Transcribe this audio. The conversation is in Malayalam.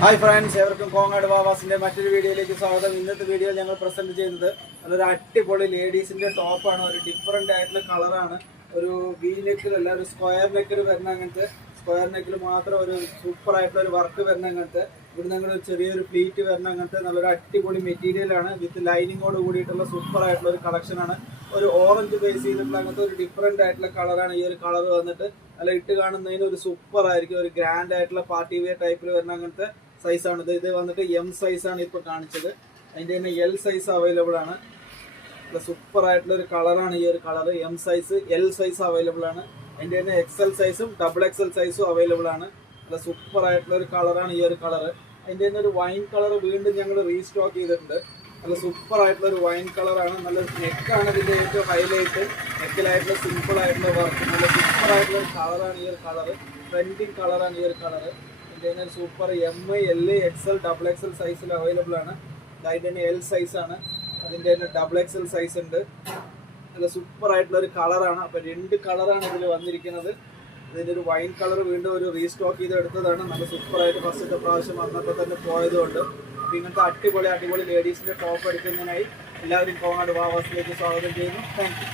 ഹായ് ഫ്രണ്ട്സ്, എവർക്കും കോങ്ങാട് വാവാസിന്റെ മറ്റൊരു വീഡിയോയിലേക്ക് സ്വാഗതം. ഇന്നത്തെ വീഡിയോ ഞങ്ങൾ പ്രസന്റ് ചെയ്യുന്നത് നല്ലൊരു അടിപൊളി ലേഡീസിന്റെ ടോപ്പാണ്. ഒരു ഡിഫറെന്റ് ആയിട്ടുള്ള കളറാണ്. ഒരു വി നെക്കിലല്ല, ഒരു സ്ക്വയർ നെക്കിൽ വരുന്ന അങ്ങനത്തെ, സ്ക്വയർ നെക്കിൽ മാത്രം ഒരു സൂപ്പർ ആയിട്ടുള്ള ഒരു വർക്ക് വരുന്ന അങ്ങനത്തെ, ഇവിടെ നിങ്ങൾ ചെറിയൊരു പ്ലീറ്റ് വരുന്ന അങ്ങനത്തെ നല്ലൊരു അടിപൊളി മെറ്റീരിയലാണ്. വിത്ത് ലൈനിങ്ങോട് കൂടിയിട്ടുള്ള സൂപ്പർ ആയിട്ടുള്ള ഒരു കളക്ഷനാണ്. ഒരു ഓറഞ്ച് ബേസ് ചെയ്തിട്ടുള്ള അങ്ങനത്തെ ഒരു ഡിഫറെന്റ് ആയിട്ടുള്ള കളറാണ്. ഈ ഒരു കളർ വന്നിട്ട് നല്ല ഇട്ട് കാണുന്നതിന് ഒരു സൂപ്പർ ആയിരിക്കും. ഒരു ഗ്രാൻഡ് ആയിട്ടുള്ള പാർട്ടി വെയർ ടൈപ്പിൽ വരുന്ന അങ്ങനത്തെ സൈസാണ്. ഇത് വന്നിട്ട് എം സൈസാണ് ഇപ്പോൾ കാണിച്ചത്. അതിൻ്റെ തന്നെ എൽ സൈസ് അവൈലബിൾ ആണ്. സൂപ്പർ ആയിട്ടുള്ള ഒരു കളറാണ് ഈ ഒരു colour. M size, L size available ആണ്. അതിൻ്റെ തന്നെ എക്സൽ സൈസും ഡബിൾ എക്സൽ സൈസും അവൈലബിൾ ആണ്. നല്ല സൂപ്പർ ആയിട്ടുള്ള ഒരു കളറാണ് ഈ ഒരു കളർ. അതിൻ്റെ തന്നെ ഒരു വൈൻ കളർ വീണ്ടും ഞങ്ങൾ റീസ്റ്റോക്ക് ചെയ്തിട്ടുണ്ട്. നല്ല സൂപ്പർ ആയിട്ടുള്ള ഒരു വൈൻ കളറാണ്. നല്ല നെക്കാണ് ഇതിൻ്റെ ഏറ്റവും ഹൈലൈറ്റ്. നെക്കിലായിട്ടുള്ള സിമ്പിൾ ആയിട്ടുള്ള വർക്ക്, നല്ല സൂപ്പർ ആയിട്ടുള്ള ഒരു കളറാണ് ഈ ഒരു കളർ. ട്രെൻഡിങ് കളറാണ് ഈ ഒരു കളർ. ഇതിൻ്റെ super M, L, XL, double XL സൈസിൽ അവൈലബിൾ ആണ്. അതിൻ്റെ തന്നെ എൽ സൈസാണ്. അതിൻ്റെ തന്നെ ഡബിൾ എക്സൽ സൈസ് ഉണ്ട്. നല്ല സൂപ്പർ ആയിട്ടുള്ള ഒരു കളറാണ്. അപ്പോൾ രണ്ട് കളറാണ് ഇതിൽ വന്നിരിക്കുന്നത്. ഇതിൻ്റെ ഒരു വൈൻ കളർ വീണ്ടും ഒരു റീസ്റ്റോക്ക് ചെയ്ത് എടുത്തതാണ്. നല്ല സൂപ്പറായിട്ട് ഫസ്റ്റത്തെ പ്രാവശ്യം വന്നപ്പോൾ തന്നെ പോയതുകൊണ്ട്. അപ്പോൾ ഇങ്ങനത്തെ അടിപൊളി ലേഡീസിൻ്റെ ടോപ്പ് എടുക്കുന്നതിനായി എല്ലാവരും കോങ്ങാട് വാവാസിലേക്ക് സ്വാഗതം ചെയ്യുന്നു. Thank you.